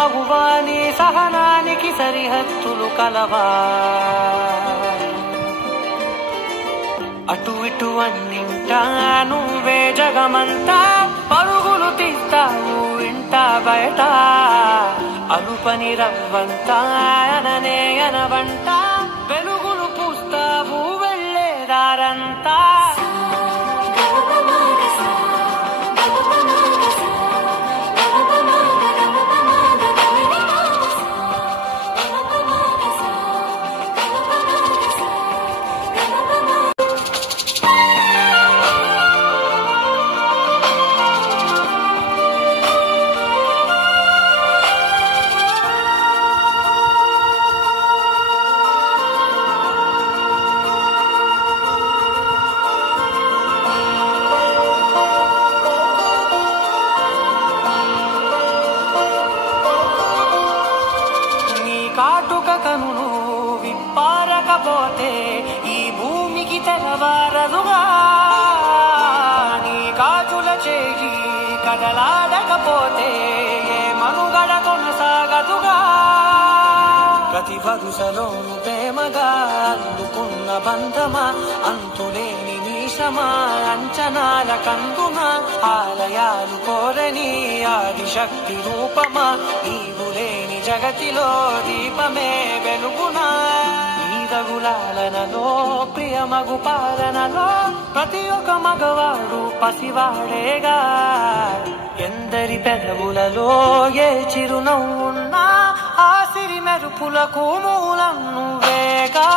మగువాని సహనానికి సరిహద్దులు కలవా అటు ఇటు అన్నింటా నువ్వే జగమంతా పరుగులు తీస్తావు ఇంట బయట అలుపని రవ్వంతా అననే అనవంట వెలుగులు పూస్తావు వెళ్ళేదారంతా కాటుక కనును విప్పారకపోతే ఈ భూమికి తెలవారదుగా నీ కాచుల చేయి కదలాడకపోతే ఏ మనుగడ కొనసాగదుగా ప్రతి వరుసలోను ప్రేమగా అందుకున్న బంధమా అంతులేని నీశమా అంచనాల కందున ఆలయాలు కోరని ఆదిశక్తి రూపమా నీవు లేని జగతిలో దీపమే వెలుగునా నీదగులాలనలో ప్రియమగు పాలనలో ప్రతి ఒక్క మగవాడు పసివాడేగా ఎందరి పెదవులలో ఏ చిరునవ్వున్నా ఆ సిరి మెరుపులకు మూలం నువ్వేగా